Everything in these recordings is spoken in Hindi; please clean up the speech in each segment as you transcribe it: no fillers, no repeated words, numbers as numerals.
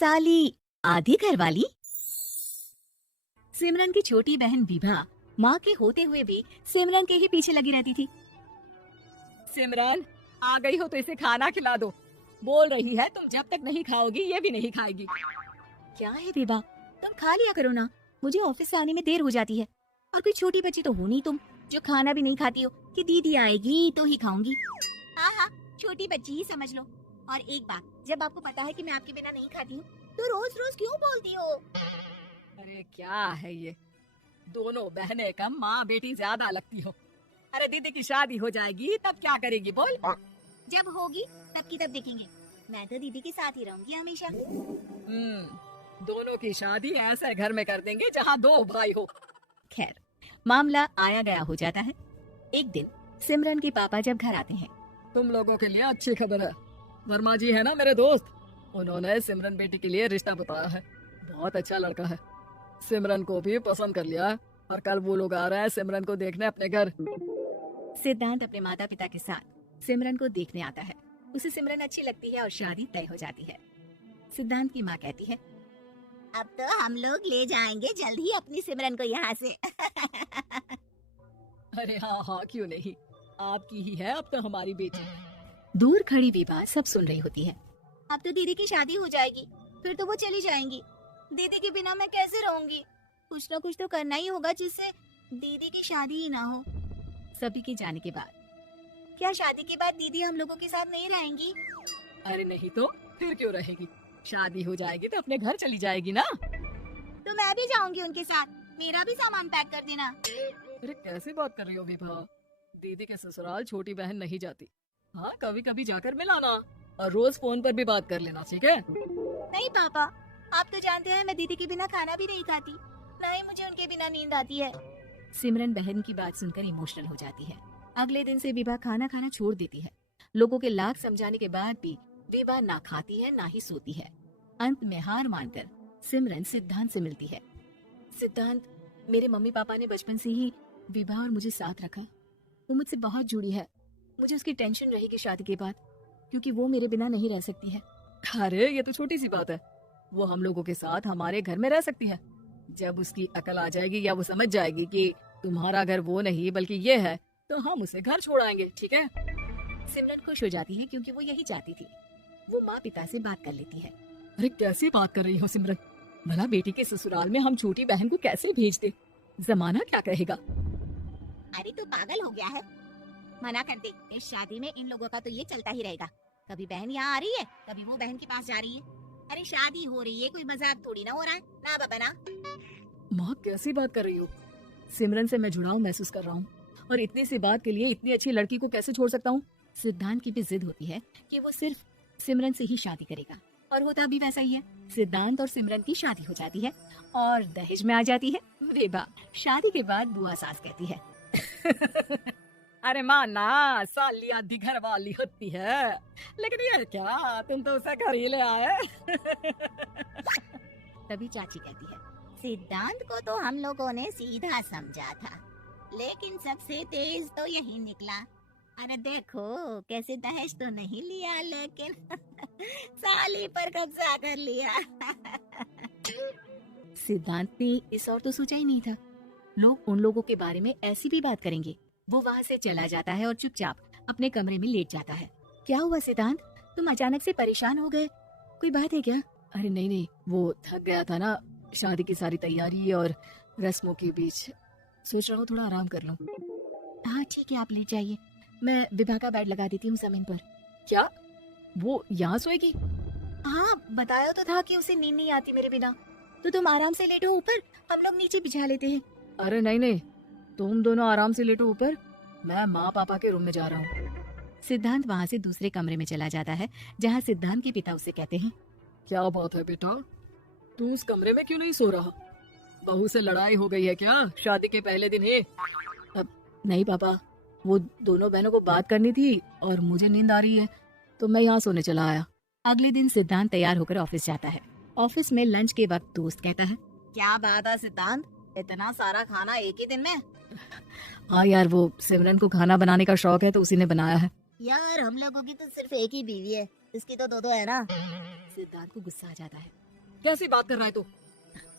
साली आधी घरवाली। सिमरन की छोटी बहन विभा माँ के होते हुए भी सिमरन के ही पीछे लगी रहती थी। सिमरन आ गई हो तो इसे खाना खिला दो। बोल रही है तुम जब तक नहीं खाओगी ये भी नहीं खाएगी। क्या है विभा, तुम खा लिया करो ना, मुझे ऑफिस से आने में देर हो जाती है। और कोई छोटी बच्ची तो हो नहीं तुम जो खाना भी नहीं खाती हो कि दीदी आएगी तो ही खाऊंगी। हाँ हाँ, छोटी बच्ची ही समझ लो। और एक बात, जब आपको पता है कि मैं आपके बिना नहीं खाती हूँ तो रोज रोज क्यों बोलती हो? अरे क्या है ये, दोनों बहनें कम माँ बेटी ज्यादा लगती हो। अरे दीदी की शादी हो जाएगी तब क्या करेगी बोल। जब होगी तब की तब देखेंगे, मैं तो दीदी के साथ ही रहूंगी हमेशा। दोनों की शादी ऐसे घर में कर देंगे जहाँ दो भाई हो। खैर, मामला आया गया हो जाता है। एक दिन सिमरन के पापा जब घर आते हैं। तुम लोगों के लिए अच्छी खबर है, वर्मा जी है ना मेरे दोस्त, उन्होंने सिमरन बेटी के लिए रिश्ता बताया है। बहुत अच्छा लड़का है, सिमरन को भी पसंद कर लिया है और कल वो लोग आ रहे हैं सिमरन को देखने अपने घर। सिद्धांत अपने माता पिता के साथ सिमरन को देखने आता है। उसे सिमरन अच्छी लगती है और शादी तय हो जाती है। सिद्धांत की माँ कहती है, अब तो हम लोग ले जाएंगे जल्द ही अपनी सिमरन को यहाँ से। अरे हाँ हाँ क्यों नहीं, आपकी ही है अब तो हमारी बेटी। दूर खड़ी विभा सब सुन रही होती है। अब तो दीदी की शादी हो जाएगी, फिर तो वो चली जाएंगी। दीदी के बिना मैं कैसे रहूंगी? कुछ ना कुछ तो करना ही होगा जिससे दीदी की शादी ही ना हो। सभी के जाने के बाद क्या शादी के बाद दीदी हम लोगों के साथ नहीं रहेंगी? अरे नहीं तो फिर क्यों रहेगी, शादी हो जाएगी तो अपने घर चली जाएगी ना। तो मैं भी जाऊंगी उनके साथ, मेरा भी सामान पैक कर देना। अरे कैसी बात कर रही हो विभा, दीदी के ससुराल छोटी बहन नहीं जाती। हाँ कभी कभी जाकर मिलाना और रोज फोन पर भी बात कर लेना, ठीक है? नहीं पापा, आप तो जानते हैं मैं दीदी के बिना खाना भी नहीं खाती, ना ही मुझे उनके बिना नींद आती है। सिमरन बहन की बात सुनकर इमोशनल हो जाती है। अगले दिन से विभा खाना खाना छोड़ देती है। लोगों के लाख समझाने के बाद भी विभा ना खाती है ना ही सोती है। अंत में हार मानकर सिमरन सिद्धांत से मिलती है। सिद्धांत, मेरे मम्मी पापा ने बचपन से ही विभा और मुझे साथ रखा। वो मुझसे बहुत जुड़ी है, मुझे उसकी टेंशन रहेगी शादी के बाद, क्योंकि वो मेरे बिना नहीं रह सकती है। अरे ये तो छोटी सी बात है, वो हम लोगों के साथ हमारे घर में रह सकती है। जब उसकी अकल आ जाएगी या वो समझ जाएगी कि तुम्हारा घर वो नहीं बल्कि ये है तो हम उसे घर छोड़ाएंगे, ठीक है? सिमरन खुश हो जाती है क्योंकि वो यही चाहती थी। वो माँ पिता से बात कर लेती है। अरे कैसी बात कर रही हो सिमरन, भला बेटी के ससुराल में हम छोटी बहन को कैसे भेज दे, जमाना क्या कहेगा? अरे तो पागल हो गया है, मना कर दे। इस शादी में इन लोगों का तो ये चलता ही रहेगा, कभी बहन यहाँ आ रही है कभी वो बहन के पास जा रही है। अरे शादी हो रही है, कोई मजाक थोड़ी ना हो रहा है ना बाबा ना। माँ कैसी बात कर रही हो, सिमरन से मैं जुड़ाव महसूस कर रहा हूँ और इतनी सी बात के लिए इतनी अच्छी लड़की को कैसे छोड़ सकता हूँ? सिद्धांत की भी जिद होती है कि वो सिर्फ सिमरन से ही शादी करेगा, और होता भी वैसा ही है। सिद्धांत और सिमरन की शादी हो जाती है और दहेज में आ जाती है विभा। शादी के बाद बुआ सास कहती है, अरे माँ ना, साली आधी घर वाली होती है, लेकिन ये क्या तुम तो उसे घर ही ले आए। तभी चाची कहती है, सिद्धांत को तो हम लोगों ने सीधा समझा था, लेकिन सबसे तेज तो यही निकला। अरे देखो कैसे दहेज तो नहीं लिया लेकिन साली पर कब्जा कर लिया। सिद्धांत ने इस और तो सोचा ही नहीं था, लोग उन लोगों के बारे में ऐसी भी बात करेंगे। वो वहाँ से चला जाता है और चुपचाप अपने कमरे में लेट जाता है। क्या हुआ सिद्धांत, तुम अचानक से परेशान हो गए, कोई बात है क्या? अरे नहीं नहीं, वो थक गया था ना, शादी की सारी तैयारी और रस्मों के बीच, सोच रहा हूँ थोड़ा आराम कर लूं। हाँ ठीक है, आप लेट जाइए, मैं विभा का बेड लगा देती हूँ जमीन पर। क्या वो यहाँ सोएगी? हाँ बताया तो था कि उसे नींद नहीं आती मेरे बिना, तो तुम आराम से लेटो ऊपर, हम लोग नीचे बिछा लेते हैं। अरे नहीं नहीं, तुम दोनों आराम से लेटो ऊपर, मैं माँ पापा के रूम में जा रहा हूँ। सिद्धांत वहाँ से दूसरे कमरे में चला जाता है जहाँ सिद्धांत के पिता उसे कहते हैं, क्या बात है बेटा, तू उस कमरे में क्यों नहीं सो रहा? बहू से लड़ाई हो गई है क्या शादी के पहले दिन ही? अब नहीं पापा, वो दोनों बहनों को बात करनी थी और मुझे नींद आ रही है तो मैं यहाँ सोने चला आया। अगले दिन सिद्धांत तैयार होकर ऑफिस जाता है। ऑफिस में लंच के वक्त दोस्त कहता है, क्या बात है सिद्धांत, इतना सारा खाना एक ही दिन में? हाँ यार, वो सिमरन को खाना बनाने का शौक है तो उसी ने बनाया है। यार हम लोगों की तो सिर्फ एक ही बीवी है, इसकी तो दो है ना। सिद्धांत को गुस्सा आ जाता है। कैसी बात कर रहा है तू?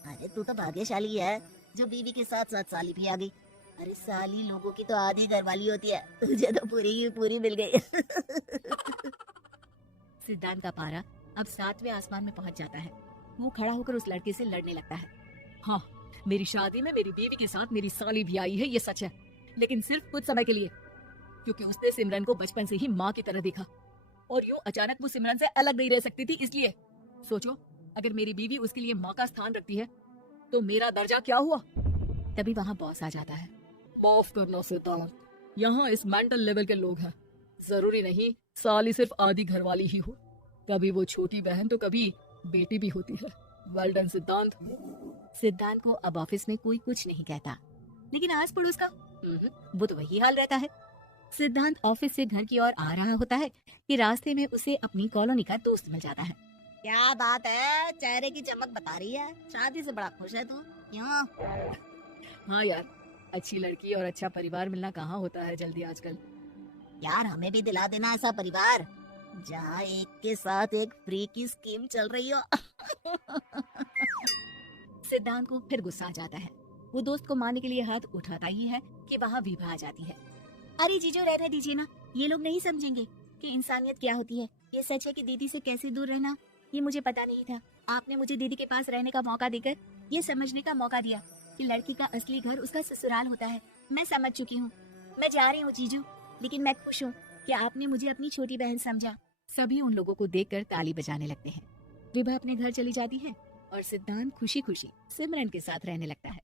अरे तू तो भाग्यशाली है जो बीवी के साथ साथ साली भी आ गई। अरे साली लोगों की तो आधी घरवाली होती है, तुझे तो पूरी की पूरी मिल गई। सिद्धांत का पारा अब 7वें आसमान में पहुंच जाता है। वो खड़ा होकर उस लड़के से लड़ने लगता है। हाँ, मेरी शादी में मेरी बीवी के साथ मेरी साली भी आई है, ये सच है, लेकिन सिर्फ कुछ समय के लिए, क्योंकि उसने सिमरन को बचपन से ही माँ की तरह देखा और यूं अचानक वो सिमरन से अलग नहीं रह सकती थी, इसलिए। सोचो, अगर मेरी बीवी उसके लिए माँ का स्थान रखती है तो मेरा दर्जा क्या हुआ? तभी वहाँ बॉस आ जाता है। माफ करना सिद्धांत, यहाँ इस मेंटल लेवल के लोग हैं। जरूरी नहीं साली सिर्फ आधी घरवाली ही हो, कभी वो छोटी बहन तो कभी बेटी भी होती है। वेल डन सिद्धांत। सिद्धांत को अब ऑफिस में कोई कुछ नहीं कहता, लेकिन आस पड़ोस का वो तो वही हाल रहता है। सिद्धांत ऑफिस से घर की ओर आ रहा होता है कि रास्ते में उसे अपनी कॉलोनी का दोस्त मिल जाता है। क्या बात है, चेहरे की चमक बता रही है, शादी से बड़ा खुश है तू। क्यों? हाँ यार, अच्छी लड़की और अच्छा परिवार मिलना कहाँ होता है जल्दी आजकल। यार हमें भी दिला देना ऐसा परिवार जहाँ एक के साथ एक फ्री की स्कीम चल रही हो। सिद्धांत को फिर गुस्सा आ जाता है। वो दोस्त को मारने के लिए हाथ उठाता ही है कि वहाँ विभा आ जाती है। अरे जीजो रहने दीजिए ना, ये लोग नहीं समझेंगे कि इंसानियत क्या होती है। ये सच है कि दीदी से कैसे दूर रहना ये मुझे पता नहीं था। आपने मुझे दीदी के पास रहने का मौका देकर ये समझने का मौका दिया कि लड़की का असली घर उसका ससुराल होता है। मैं समझ चुकी हूँ, मैं जा रही हूँ जीजू, लेकिन मैं खुश हूँ कि आपने मुझे अपनी छोटी बहन समझा। सभी उन लोगों को देखकर ताली बजाने लगते हैं। विभा अपने घर चली जाती है और सिद्धांत खुशी खुशी सिमरन के साथ रहने लगता है।